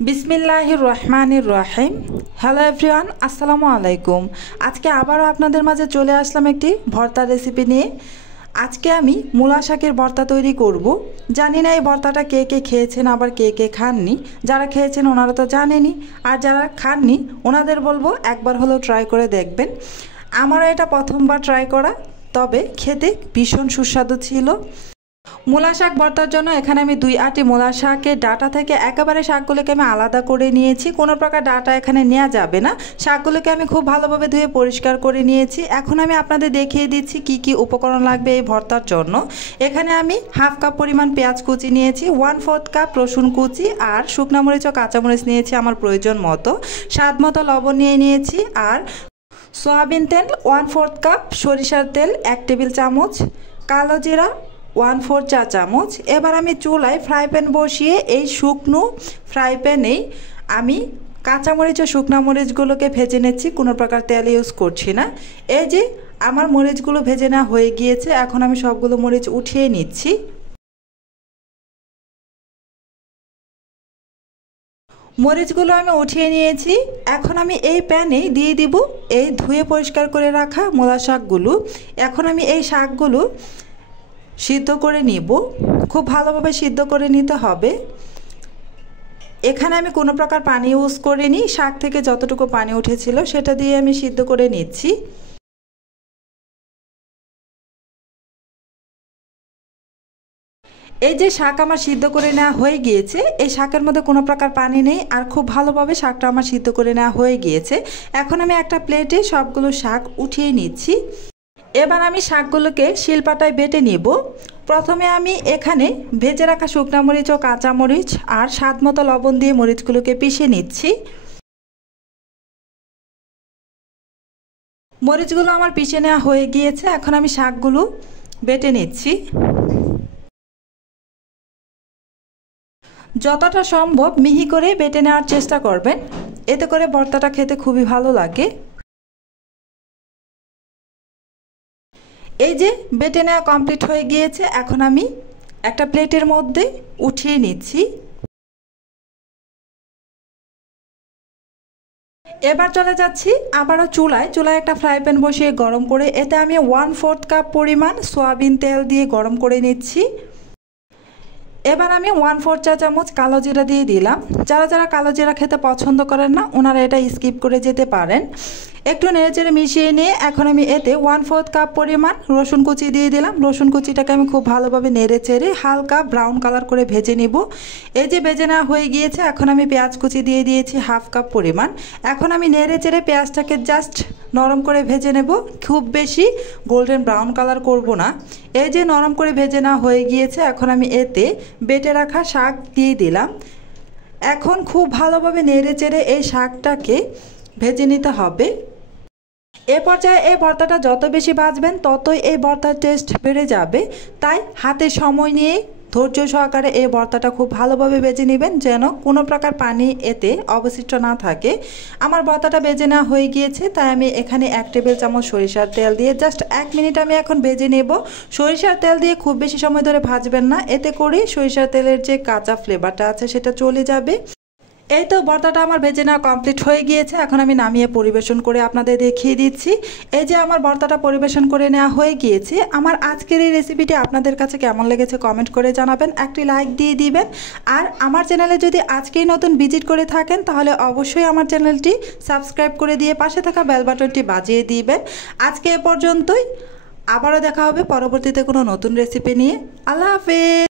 বিসমিল্লাহির রহমানির রহিম। Hello everyone, আসসালামু আলাইকুম। আজকে আবারও আপনাদের মাঝে চলে আসলাম একটি ভর্তার রেসিপি নিয়ে। আজকে আমি মূলা শাকের ভর্তা তৈরি করব। জানি না এই ভর্তাটা কে কে খেয়েছেন, আবার কে কে খাননি। যারা খেয়েছেন ওনারা তো জানেনই, আর যারা খাননি ওনাদের বলবো একবার হলেও ট্রাই করে দেখবেন। আমারও এটা প্রথমবার ট্রাই করা, তবে খেতে ভীষণ সুস্বাদু ছিল। মূলা শাক ভর্তার জন্য এখানে আমি 2 আটি মূলা শাকের ডাঁটা থেকে একেবারে শাকগুলোকে আমি আলাদা করে নিয়েছি। কোনো প্রকার ডাঁটা এখানে নেওয়া যাবে না। শাকগুলোকে আমি খুব ভালোভাবে ধুয়ে পরিষ্কার করে নিয়েছি। এখন আমি আপনাদের দেখিয়ে দিচ্ছি কি কি উপকরণ লাগবে এই ভর্তার জন্য। এখানে আমি হাফ কাপ পরিমাণ পেঁয়াজ কুচি নিয়েছি, 1/4 কাপ রসুন কুচি, আর শুকনো মরিচ ও কাঁচামরিচ নিয়েছি আমার প্রয়োজন মতো, স্বাদ মতো লবণ নিয়ে নিয়েছি, আর সয়াবিন তেল 1/4 কাপ, সরিষার তেল 1 টেবিল চামচ, কালো জিরা 1/4 চা চামচ। এবার আমি চুলায় ফ্রাই প্যান বসিয়ে এই শুকনো ফ্রাই প্যানেই আমি কাঁচামরিচ ও শুকনো মরিচগুলোকে ভেজে নিচ্ছি, কোনো প্রকার তেল ইউজ করছি না। এই যে আমার মরিচগুলো ভেজে নেওয়া হয়ে গিয়েছে, এখন আমি সবগুলো মরিচ উঠিয়ে নিচ্ছি। মরিচগুলো আমি উঠিয়ে নিয়েছি। এখন আমি এই প্যানে দিয়ে দিব এই ধুয়ে পরিষ্কার করে রাখা মূলা শাকগুলো। এখন আমি এই শাকগুলো সিদ্ধ করে নিব, খুব ভালোভাবে সিদ্ধ করে নিতে হবে। এখানে আমি কোনো প্রকার পানি ইউজ করিনি, শাক থেকে যতটুকু পানি উঠেছিল সেটা দিয়ে আমি সিদ্ধ করে নিচ্ছি। এই যে শাক আমার সিদ্ধ করে নেওয়া হয়ে গিয়েছে, এই শাকের মধ্যে কোনো প্রকার পানি নেই, আর খুব ভালোভাবে শাকটা আমার সিদ্ধ করে নেওয়া হয়ে গিয়েছে। এখন আমি একটা প্লেটে সবগুলো শাক উঠিয়ে নিচ্ছি। এবার আমি শাকগুলোকে শিলপাটায় বেটে নিব। প্রথমে আমি এখানে ভেজে রাখা শুকনো মরিচ ও কাঁচা মরিচ আর স্বাদ মতো লবণ দিয়ে মরিচগুলোকে পিষে নিচ্ছি। মরিচগুলো আমার পিষে নেওয়া হয়ে গিয়েছে, এখন আমি শাকগুলো বেটে নিচ্ছি। যতটা সম্ভব মিহি করে বেটে নেওয়ার চেষ্টা করবেন, এতে করে ভর্তাটা খেতে খুবই ভালো লাগে। এই যে বেটে নেওয়া কমপ্লিট হয়ে গিয়েছে, এখন আমি একটা প্লেটের মধ্যে উঠিয়ে নিচ্ছি। এবার চলে যাচ্ছি আবারও চুলায় একটা ফ্রাই প্যান বসিয়ে গরম করে এতে আমি 1/4 কাপ পরিমাণ সয়াবিন তেল দিয়ে গরম করে নিচ্ছি। এবার আমি 1/4 চা চামচ কালো জিরা দিয়ে দিলাম। যারা যারা কালো জিরা খেতে পছন্দ করেন না ওনারা এটা স্কিপ করে যেতে পারেন। একটু নেড়েচেড়ে মিশিয়ে নিয়ে এখন আমি এতে 1/4 কাপ পরিমাণ রসুন কুচি দিয়ে দিলাম। রসুন কুচিটাকে আমি খুব ভালোভাবে নেড়েচেড়ে হালকা ব্রাউন কালার করে ভেজে নিব। এই যে ভেজে নেওয়া হয়ে গিয়েছে, এখন আমি পেঁয়াজ কুচি দিয়ে দিয়েছি হাফ কাপ পরিমাণ। এখন আমি নেড়েচেড়ে পেঁয়াজটাকে জাস্ট নরম করে ভেজে নেব, খুব বেশি গোল্ডেন ব্রাউন কালার করব না। এই যে নরম করে ভেজে নেওয়া হয়ে গিয়েছে, এখন আমি এতে বেটে রাখা শাক দিয়ে দিলাম। এখন খুব ভালোভাবে নেড়েচেড়ে এই শাকটাকে ভেজে নিতে হবে। এ পর্যায়ে এই ভর্তাটা যত বেশি ভাজবেন ততই এই ভর্তার টেস্ট বেড়ে যাবে, তাই হাতে সময় নিয়ে ধৈর্য সহকারে এই ভর্তাটা খুব ভালোভাবে ভেজে নেবেন, যেন কোনো প্রকার পানি এতে অবশিষ্ট না থাকে। আমার ভর্তাটা ভেজে নেওয়া হয়ে গিয়েছে, তাই আমি এখানে 1 টেবিল চামচ সরিষার তেল দিয়ে জাস্ট 1 মিনিট আমি এখন ভেজে নেব। সরিষার তেল দিয়ে খুব বেশি সময় ধরে ভাজবেন না, এতে করে সরিষার তেলের যে কাঁচা ফ্লেভারটা আছে সেটা চলে যাবে। এই তো ভর্তাটা আমার ভেজে নেওয়া কমপ্লিট হয়ে গিয়েছে, এখন আমি নামিয়ে পরিবেশন করে আপনাদের দেখিয়ে দিচ্ছি। এই যে আমার ভর্তাটা পরিবেশন করে নেওয়া হয়ে গিয়েছে। আমার আজকের এই রেসিপিটি আপনাদের কাছে কেমন লেগেছে কমেন্ট করে জানাবেন, একটি লাইক দিয়ে দিবেন। আর আমার চ্যানেলে যদি আজকেই নতুন ভিজিট করে থাকেন তাহলে অবশ্যই আমার চ্যানেলটি সাবস্ক্রাইব করে দিয়ে পাশে থাকা বেল বাটনটি বাজিয়ে দিবেন। আজকে এ পর্যন্তই, আবারও দেখা হবে পরবর্তীতে কোনো নতুন রেসিপি নিয়ে। আল্লাহ হাফেজ।